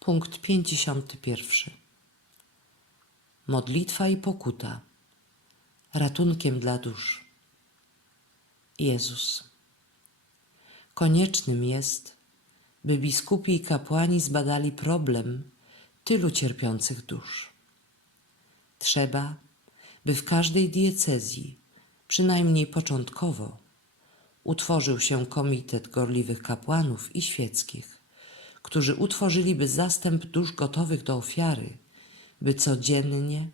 Punkt 51. Modlitwa i pokuta. Ratunkiem dla dusz. Jezus. Koniecznym jest, by biskupi i kapłani zbadali problem tylu cierpiących dusz. Trzeba, by w każdej diecezji, przynajmniej początkowo, utworzył się komitet gorliwych kapłanów i świeckich, którzy utworzyliby zastęp dusz gotowych do ofiary, by codziennie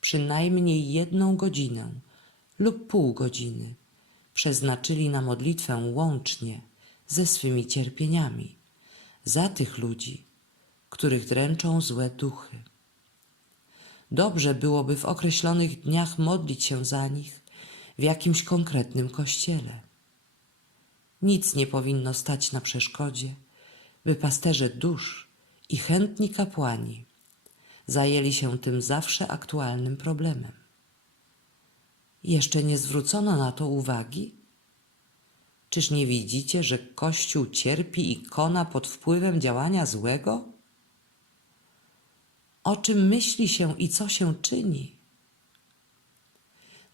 przynajmniej jedną godzinę lub pół godziny przeznaczyli na modlitwę łącznie ze swymi cierpieniami za tych ludzi, których dręczą złe duchy. Dobrze byłoby w określonych dniach modlić się za nich w jakimś konkretnym kościele. Nic nie powinno stać na przeszkodzie, by pasterze dusz i chętni kapłani zajęli się tym zawsze aktualnym problemem. Jeszcze nie zwrócono na to uwagi? Czyż nie widzicie, że Kościół cierpi i kona pod wpływem działania złego? O czym myśli się i co się czyni?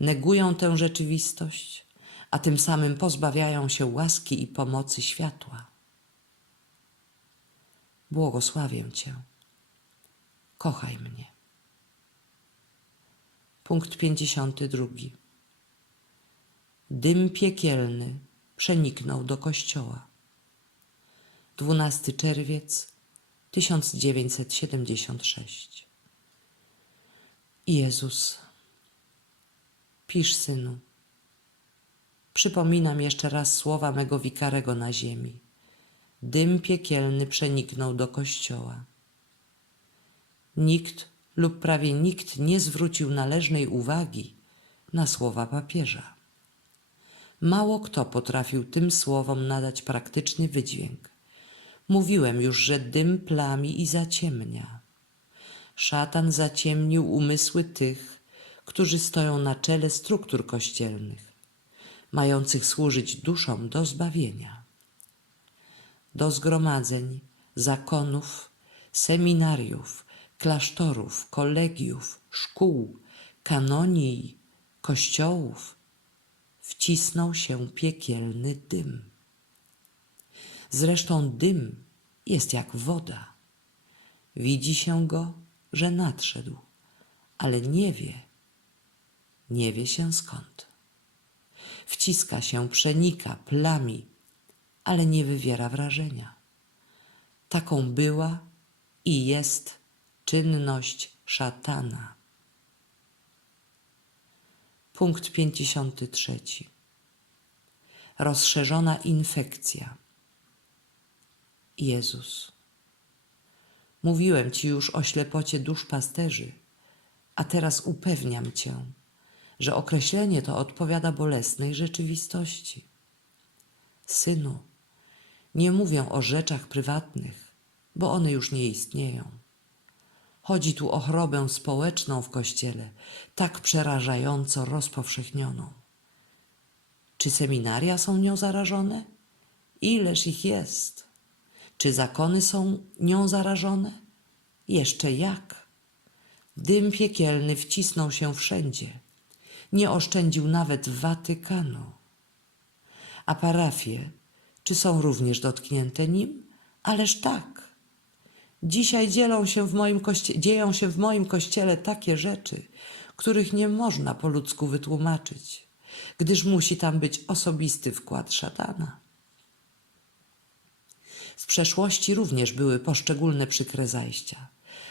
Negują tę rzeczywistość, a tym samym pozbawiają się łaski i pomocy światła. Błogosławię Cię. Kochaj mnie. Punkt 52. Dym piekielny przeniknął do kościoła. 12 czerwiec 1976. Jezus, pisz synu. Przypominam jeszcze raz słowa mego wikarego na ziemi. Dym piekielny przeniknął do kościoła. Nikt lub prawie nikt nie zwrócił należnej uwagi na słowa papieża. Mało kto potrafił tym słowom nadać praktyczny wydźwięk. Mówiłem już, że dym plami i zaciemnia. Szatan zaciemnił umysły tych, którzy stoją na czele struktur kościelnych, mających służyć duszom do zbawienia. Do zgromadzeń, zakonów, seminariów, klasztorów, kolegiów, szkół, kanonii, kościołów wcisnął się piekielny dym. Zresztą dym jest jak woda. Widzi się go, że nadszedł, ale nie wie, nie wie się skąd. Wciska się, przenika, plami, ale nie wywiera wrażenia. Taką była i jest czynność szatana. Punkt 53. Rozszerzona infekcja. Jezus. Mówiłem Ci już o ślepocie dusz pasterzy, a teraz upewniam Cię, że określenie to odpowiada bolesnej rzeczywistości. Synu, nie mówię o rzeczach prywatnych, bo one już nie istnieją. Chodzi tu o chorobę społeczną w Kościele, tak przerażająco rozpowszechnioną. Czy seminaria są nią zarażone? Ileż ich jest? Czy zakony są nią zarażone? Jeszcze jak? Dym piekielny wcisnął się wszędzie. Nie oszczędził nawet Watykanu. A parafie, czy są również dotknięte nim? Ależ tak. Dzisiaj dzielą się w moim koście- dzieją się w moim kościele takie rzeczy, których nie można po ludzku wytłumaczyć, gdyż musi tam być osobisty wkład szatana. W przeszłości również były poszczególne przykre zajścia.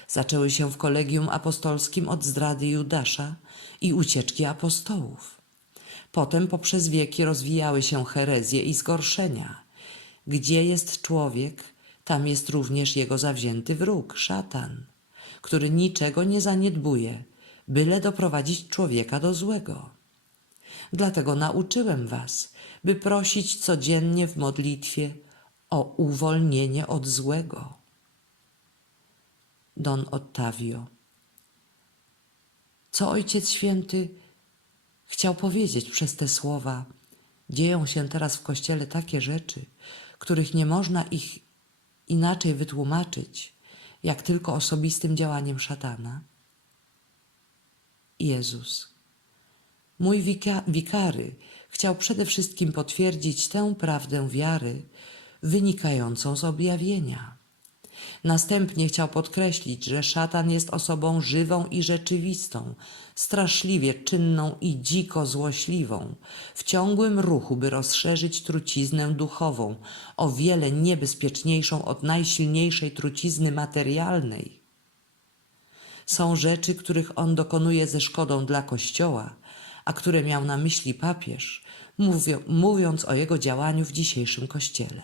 Zaczęły się w kolegium apostolskim od zdrady Judasza i ucieczki apostołów. Potem poprzez wieki rozwijały się herezje i zgorszenia. Gdzie jest człowiek, tam jest również jego zawzięty wróg, szatan, który niczego nie zaniedbuje, byle doprowadzić człowieka do złego. Dlatego nauczyłem was, by prosić codziennie w modlitwie o uwolnienie od złego. Don Ottavio. Co Ojciec Święty chciał powiedzieć przez te słowa? Dzieją się teraz w Kościele takie rzeczy, których nie można ich inaczej wytłumaczyć, jak tylko osobistym działaniem szatana? Jezus. Mój wika- wikary chciał przede wszystkim potwierdzić tę prawdę wiary wynikającą z objawienia. Następnie chciał podkreślić, że szatan jest osobą żywą i rzeczywistą, straszliwie czynną i dziko złośliwą, w ciągłym ruchu, by rozszerzyć truciznę duchową, o wiele niebezpieczniejszą od najsilniejszej trucizny materialnej. Są rzeczy, których on dokonuje ze szkodą dla Kościoła, a które miał na myśli papież, mówią, mówiąc o jego działaniu w dzisiejszym Kościele.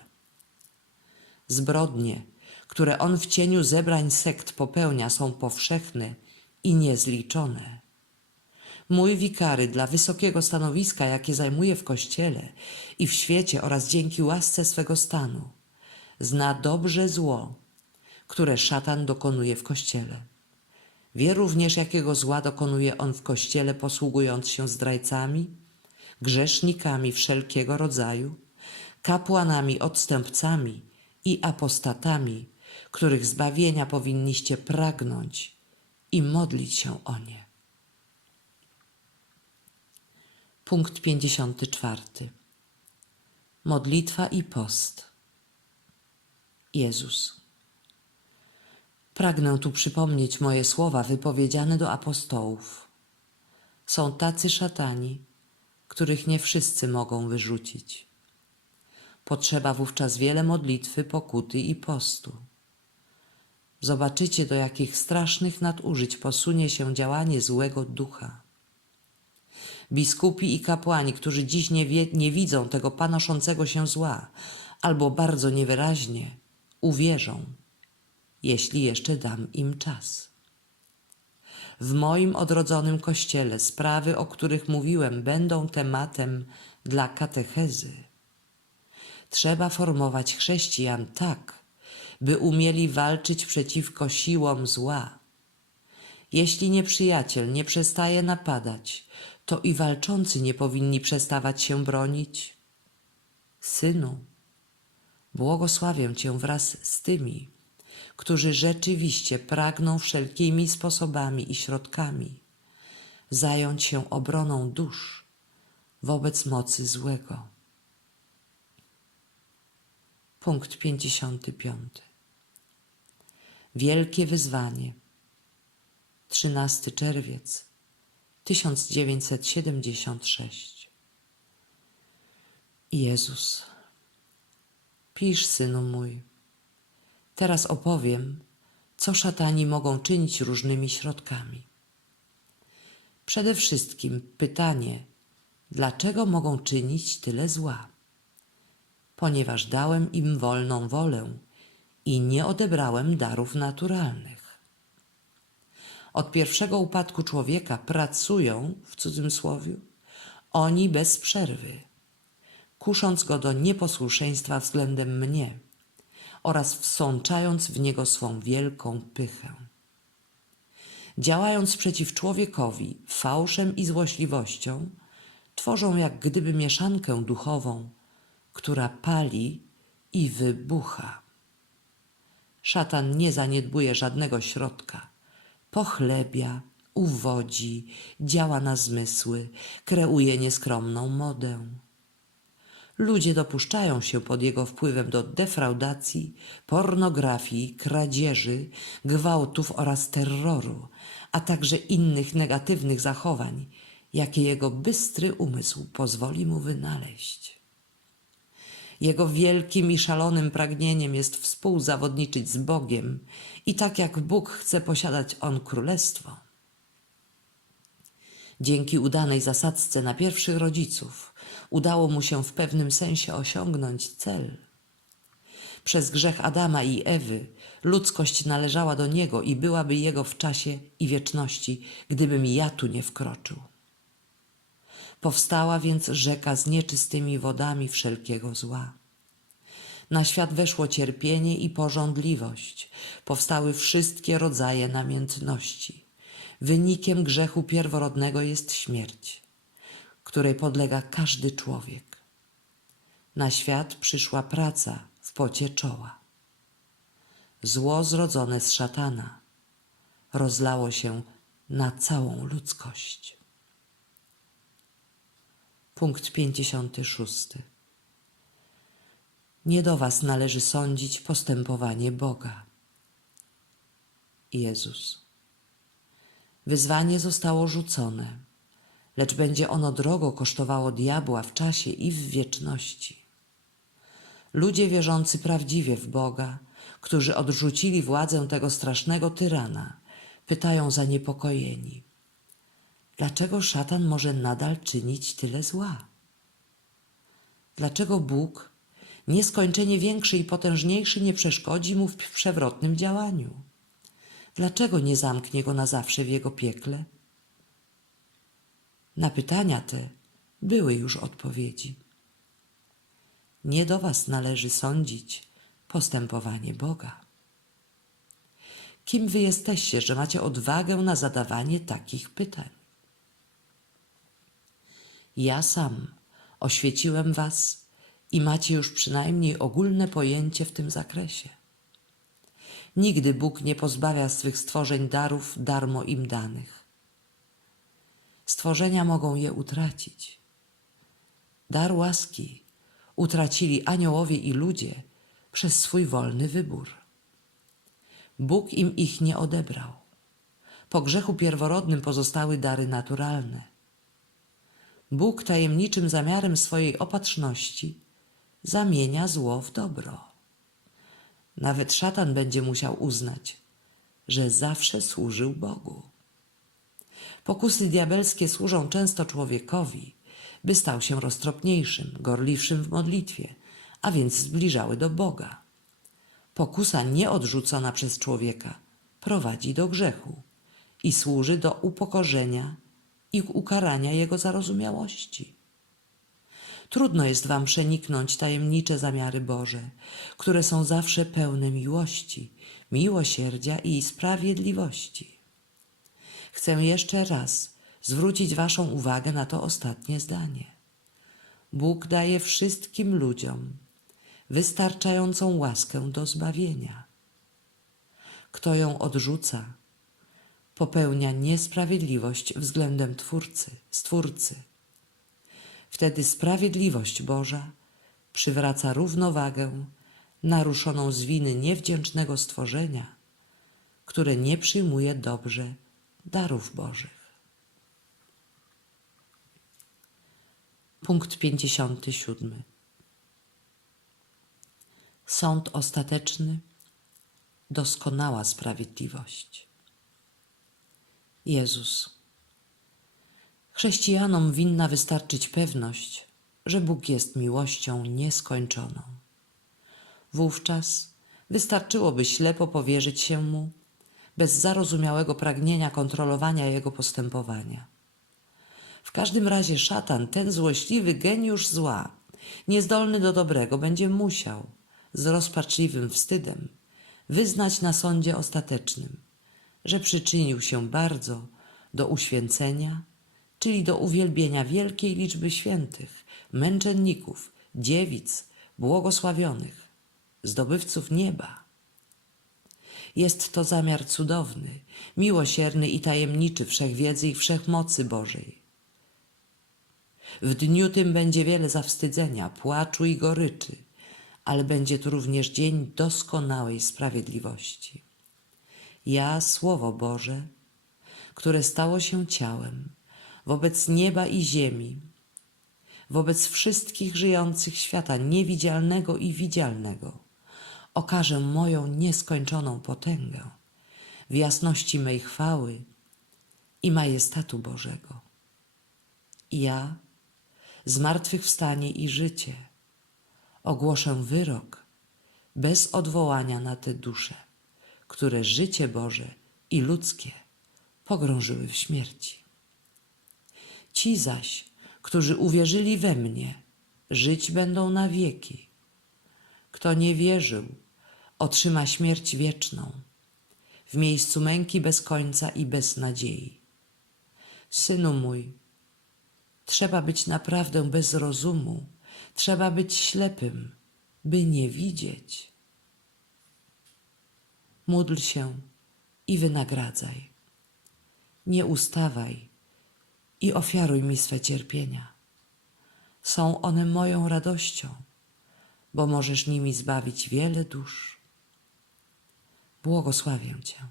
Zbrodnie, które on w cieniu zebrań sekt popełnia, są powszechne i niezliczone. Mój wikary dla wysokiego stanowiska, jakie zajmuje w Kościele i w świecie oraz dzięki łasce swego stanu, zna dobrze zło, które szatan dokonuje w Kościele. Wie również, jakiego zła dokonuje on w Kościele, posługując się zdrajcami, grzesznikami wszelkiego rodzaju, kapłanami odstępcami i apostatami, których zbawienia powinniście pragnąć i modlić się o nie. Punkt 54. Modlitwa i post. Jezus. Pragnę tu przypomnieć moje słowa wypowiedziane do apostołów. Są tacy szatani, których nie wszyscy mogą wyrzucić. Potrzeba wówczas wiele modlitwy, pokuty i postu. Zobaczycie, do jakich strasznych nadużyć posunie się działanie złego ducha. Biskupi i kapłani, którzy dziś nie, wie, nie widzą tego panoszącego się zła, albo bardzo niewyraźnie, uwierzą, jeśli jeszcze dam im czas. W moim odrodzonym kościele sprawy, o których mówiłem, będą tematem dla katechezy. Trzeba formować chrześcijan tak, by umieli walczyć przeciwko siłom zła. Jeśli nieprzyjaciel nie przestaje napadać, to i walczący nie powinni przestawać się bronić. Synu, błogosławię Cię wraz z tymi, którzy rzeczywiście pragną wszelkimi sposobami i środkami zająć się obroną dusz wobec mocy złego. Punkt 55. Wielkie wyzwanie. 13 czerwiec 1976. Jezus. Pisz, synu mój. Teraz opowiem, co szatani mogą czynić różnymi środkami. Przede wszystkim pytanie, dlaczego mogą czynić tyle zła? Ponieważ dałem im wolną wolę i nie odebrałem darów naturalnych. Od pierwszego upadku człowieka pracują, w cudzysłowie, oni bez przerwy, kusząc go do nieposłuszeństwa względem mnie oraz wsączając w niego swą wielką pychę. Działając przeciw człowiekowi fałszem i złośliwością, tworzą jak gdyby mieszankę duchową, która pali i wybucha. Szatan nie zaniedbuje żadnego środka. Pochlebia, uwodzi, działa na zmysły, kreuje nieskromną modę. Ludzie dopuszczają się pod jego wpływem do defraudacji, pornografii, kradzieży, gwałtów oraz terroru, a także innych negatywnych zachowań, jakie jego bystry umysł pozwoli mu wynaleźć. Jego wielkim i szalonym pragnieniem jest współzawodniczyć z Bogiem i tak jak Bóg chce posiadać On królestwo. Dzięki udanej zasadzce na pierwszych rodziców udało mu się w pewnym sensie osiągnąć cel. Przez grzech Adama i Ewy ludzkość należała do niego i byłaby jego w czasie i wieczności, gdybym ja tu nie wkroczył. Powstała więc rzeka z nieczystymi wodami wszelkiego zła. Na świat weszło cierpienie i pożądliwość, powstały wszystkie rodzaje namiętności. Wynikiem grzechu pierworodnego jest śmierć, której podlega każdy człowiek. Na świat przyszła praca w pocie czoła. zło zrodzone z szatana, rozlało się na całą ludzkość. Punkt 56. Nie do was należy sądzić postępowanie Boga. Jezus. Wyzwanie zostało rzucone, lecz będzie ono drogo kosztowało diabła w czasie i w wieczności. Ludzie wierzący prawdziwie w Boga, którzy odrzucili władzę tego strasznego tyrana, pytają zaniepokojeni: Dlaczego szatan może nadal czynić tyle zła? Dlaczego Bóg, nieskończenie większy i potężniejszy, nie przeszkodzi mu w przewrotnym działaniu? Dlaczego nie zamknie go na zawsze w jego piekle? Na pytania te były już odpowiedzi. Nie do was należy sądzić postępowanie Boga. Kim wy jesteście, że macie odwagę na zadawanie takich pytań? Ja sam oświeciłem was i macie już przynajmniej ogólne pojęcie w tym zakresie. Nigdy Bóg nie pozbawia swych stworzeń darów darmo im danych. Stworzenia mogą je utracić. Dar łaski utracili aniołowie i ludzie przez swój wolny wybór. Bóg im ich nie odebrał. Po grzechu pierworodnym pozostały dary naturalne. Bóg tajemniczym zamiarem swojej opatrzności zamienia zło w dobro. Nawet szatan będzie musiał uznać, że zawsze służył Bogu. Pokusy diabelskie służą często człowiekowi, by stał się roztropniejszym, gorliwszym w modlitwie, a więc zbliżały do Boga. Pokusa nieodrzucona przez człowieka prowadzi do grzechu i służy do upokorzenia i ukarania jego zarozumiałości. Trudno jest wam przeniknąć tajemnicze zamiary Boże, które są zawsze pełne miłości, miłosierdzia i sprawiedliwości. Chcę jeszcze raz zwrócić waszą uwagę na to ostatnie zdanie. Bóg daje wszystkim ludziom wystarczającą łaskę do zbawienia. Kto ją odrzuca, popełnia niesprawiedliwość względem Twórcy, Stwórcy. Wtedy sprawiedliwość Boża przywraca równowagę naruszoną z winy niewdzięcznego stworzenia, które nie przyjmuje dobrze darów Bożych. Punkt 57. Sąd ostateczny, doskonała sprawiedliwość. Jezus. Chrześcijanom winna wystarczyć pewność, że Bóg jest miłością nieskończoną. Wówczas wystarczyłoby ślepo powierzyć się Mu, bez zarozumiałego pragnienia kontrolowania Jego postępowania. W każdym razie szatan, ten złośliwy geniusz zła, niezdolny do dobrego, będzie musiał z rozpaczliwym wstydem wyznać na sądzie ostatecznym, że przyczynił się bardzo do uświęcenia, czyli do uwielbienia wielkiej liczby świętych, męczenników, dziewic, błogosławionych, zdobywców nieba. Jest to zamiar cudowny, miłosierny i tajemniczy wszechwiedzy i wszechmocy Bożej. W dniu tym będzie wiele zawstydzenia, płaczu i goryczy, ale będzie to również dzień doskonałej sprawiedliwości. Ja, Słowo Boże, które stało się ciałem, wobec nieba i ziemi, wobec wszystkich żyjących świata niewidzialnego i widzialnego, okażę moją nieskończoną potęgę w jasności mej chwały i majestatu Bożego. Ja, zmartwychwstanie i życie, ogłoszę wyrok bez odwołania na te dusze, które życie Boże i ludzkie pogrążyły w śmierci. Ci zaś, którzy uwierzyli we mnie, żyć będą na wieki. Kto nie wierzył, otrzyma śmierć wieczną, w miejscu męki bez końca i bez nadziei. Synu mój, trzeba być naprawdę bez rozumu, trzeba być ślepym, by nie widzieć. Módl się i wynagradzaj. Nie ustawaj i ofiaruj mi swe cierpienia. Są one moją radością, bo możesz nimi zbawić wiele dusz. Błogosławię Cię.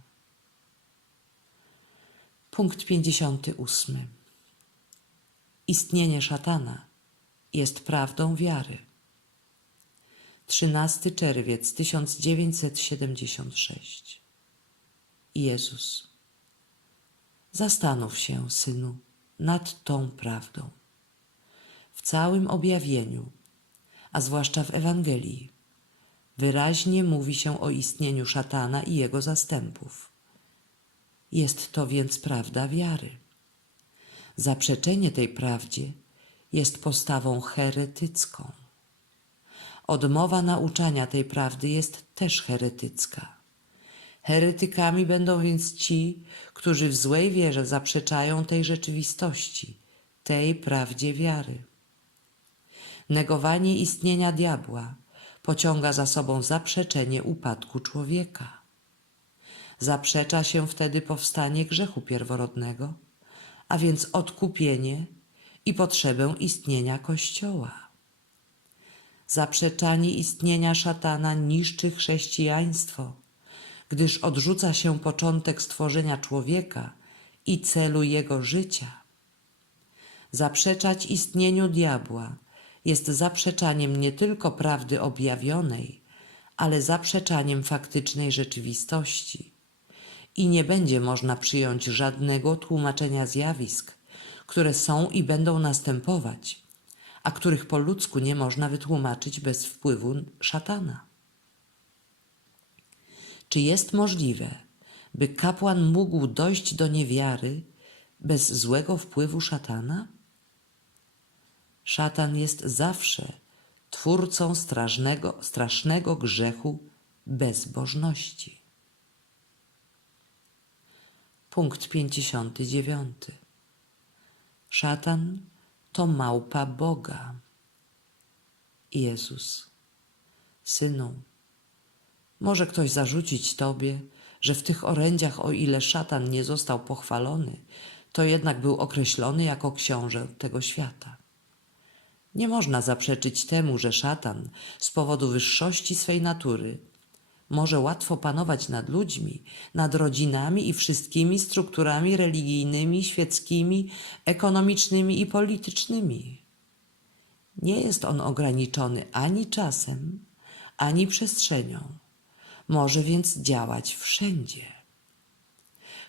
Punkt 58. Istnienie szatana jest prawdą wiary. 13 czerwiec 1976. Jezus. Zastanów się, synu, nad tą prawdą. W całym objawieniu, a zwłaszcza w Ewangelii, wyraźnie mówi się o istnieniu szatana i jego zastępów. Jest to więc prawda wiary. Zaprzeczenie tej prawdzie jest postawą heretycką. Odmowa nauczania tej prawdy jest też heretycka. Heretykami będą więc ci, którzy w złej wierze zaprzeczają tej rzeczywistości, tej prawdzie wiary. Negowanie istnienia diabła pociąga za sobą zaprzeczenie upadku człowieka. Zaprzecza się wtedy powstanie grzechu pierworodnego, a więc odkupienie i potrzebę istnienia Kościoła. Zaprzeczanie istnienia szatana niszczy chrześcijaństwo, gdyż odrzuca się początek stworzenia człowieka i celu jego życia. Zaprzeczać istnieniu diabła jest zaprzeczaniem nie tylko prawdy objawionej, ale zaprzeczaniem faktycznej rzeczywistości. I nie będzie można przyjąć żadnego tłumaczenia zjawisk, które są i będą następować, a których po ludzku nie można wytłumaczyć bez wpływu szatana. Czy jest możliwe, by kapłan mógł dojść do niewiary bez złego wpływu szatana? Szatan jest zawsze twórcą strasznego, strasznego grzechu bezbożności. Punkt 59. Szatan to małpa Boga. Jezus. Synu, może ktoś zarzucić Tobie, że w tych orędziach, o ile szatan nie został pochwalony, to jednak był określony jako książę tego świata. Nie można zaprzeczyć temu, że szatan z powodu wyższości swej natury może łatwo panować nad ludźmi, nad rodzinami i wszystkimi strukturami religijnymi, świeckimi, ekonomicznymi i politycznymi. Nie jest on ograniczony ani czasem, ani przestrzenią. Może więc działać wszędzie.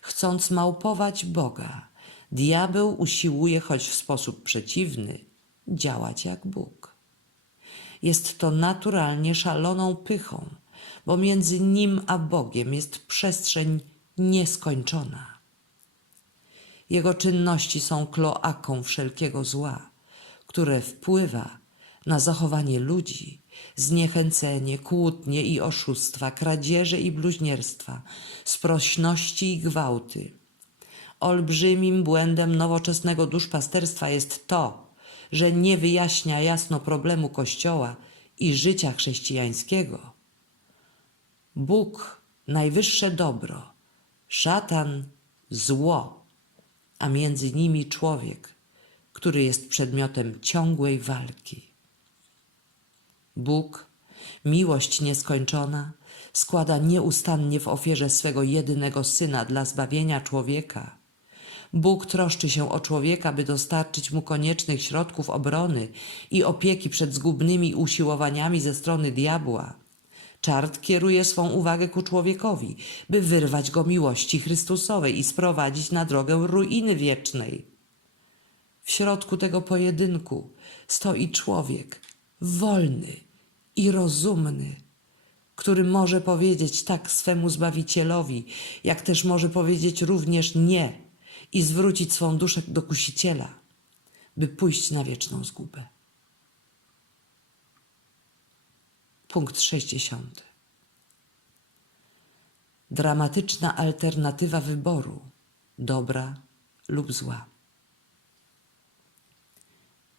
Chcąc małpować Boga, diabeł usiłuje, choć w sposób przeciwny, działać jak Bóg. Jest to naturalnie szaloną pychą, bo między nim a Bogiem jest przestrzeń nieskończona. Jego czynności są kloaką wszelkiego zła, które wpływa na zachowanie ludzi, zniechęcenie, kłótnie i oszustwa, kradzieże i bluźnierstwa, sprośności i gwałty. Olbrzymim błędem nowoczesnego duszpasterstwa jest to, że nie wyjaśnia jasno problemu Kościoła i życia chrześcijańskiego. Bóg najwyższe dobro, szatan zło, a między nimi człowiek, który jest przedmiotem ciągłej walki. Bóg, miłość nieskończona, składa nieustannie w ofierze swego jedynego syna dla zbawienia człowieka. Bóg troszczy się o człowieka, by dostarczyć mu koniecznych środków obrony i opieki przed zgubnymi usiłowaniami ze strony diabła. Czart kieruje swą uwagę ku człowiekowi, by wyrwać go miłości Chrystusowej i sprowadzić na drogę ruiny wiecznej. W środku tego pojedynku stoi człowiek, wolny i rozumny, który może powiedzieć tak swemu Zbawicielowi, jak też może powiedzieć również nie i zwrócić swą duszę do kusiciela, by pójść na wieczną zgubę. Punkt 60. Dramatyczna alternatywa wyboru dobra lub zła.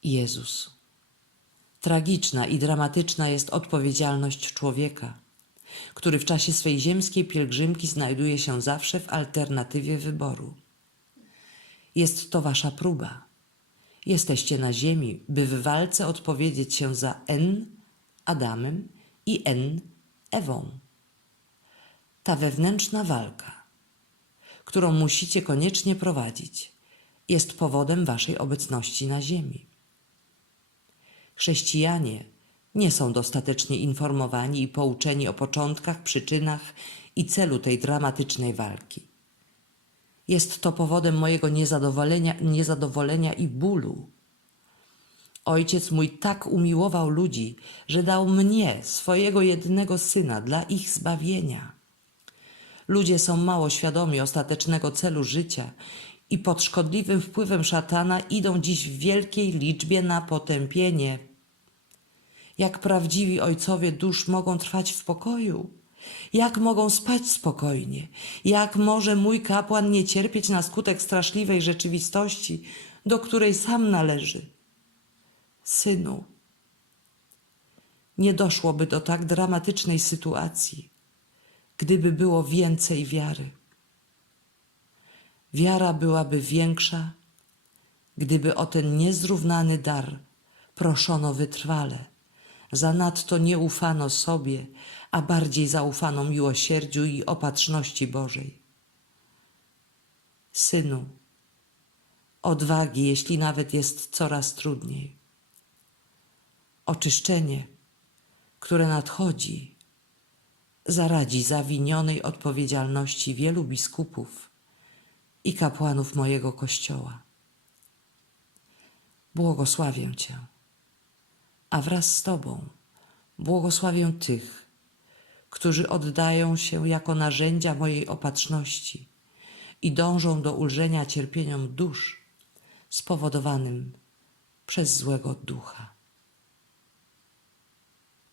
Jezus. Tragiczna i dramatyczna jest odpowiedzialność człowieka. który w czasie swej ziemskiej pielgrzymki znajduje się zawsze w alternatywie wyboru. Jest to wasza próba. Jesteście na ziemi, by w walce odpowiedzieć się za N Adamem i N Ewą. Ta wewnętrzna walka, którą musicie koniecznie prowadzić, jest powodem waszej obecności na ziemi. Chrześcijanie nie są dostatecznie informowani i pouczeni o początkach, przyczynach i celu tej dramatycznej walki. Jest to powodem mojego niezadowolenia, niezadowolenia i bólu. Ojciec mój tak umiłował ludzi, że dał mnie, swojego jednego syna, dla ich zbawienia. Ludzie są mało świadomi ostatecznego celu życia i pod szkodliwym wpływem szatana idą dziś w wielkiej liczbie na potępienie. Jak prawdziwi ojcowie dusz mogą trwać w pokoju? Jak mogą spać spokojnie? Jak może mój kapłan nie cierpieć na skutek straszliwej rzeczywistości, do której sam należy? Synu, nie doszłoby do tak dramatycznej sytuacji, gdyby było więcej wiary. Wiara byłaby większa, gdyby o ten niezrównany dar proszono wytrwale. Zanadto nie ufano sobie, a bardziej zaufano miłosierdziu i opatrzności Bożej. Synu, odwagi, jeśli nawet jest coraz trudniej. Oczyszczenie, które nadchodzi, zaradzi zawinionej odpowiedzialności wielu biskupów i kapłanów mojego Kościoła. Błogosławię Cię, a wraz z Tobą błogosławię tych, którzy oddają się jako narzędzia mojej opatrzności i dążą do ulżenia cierpieniom dusz spowodowanym przez złego ducha.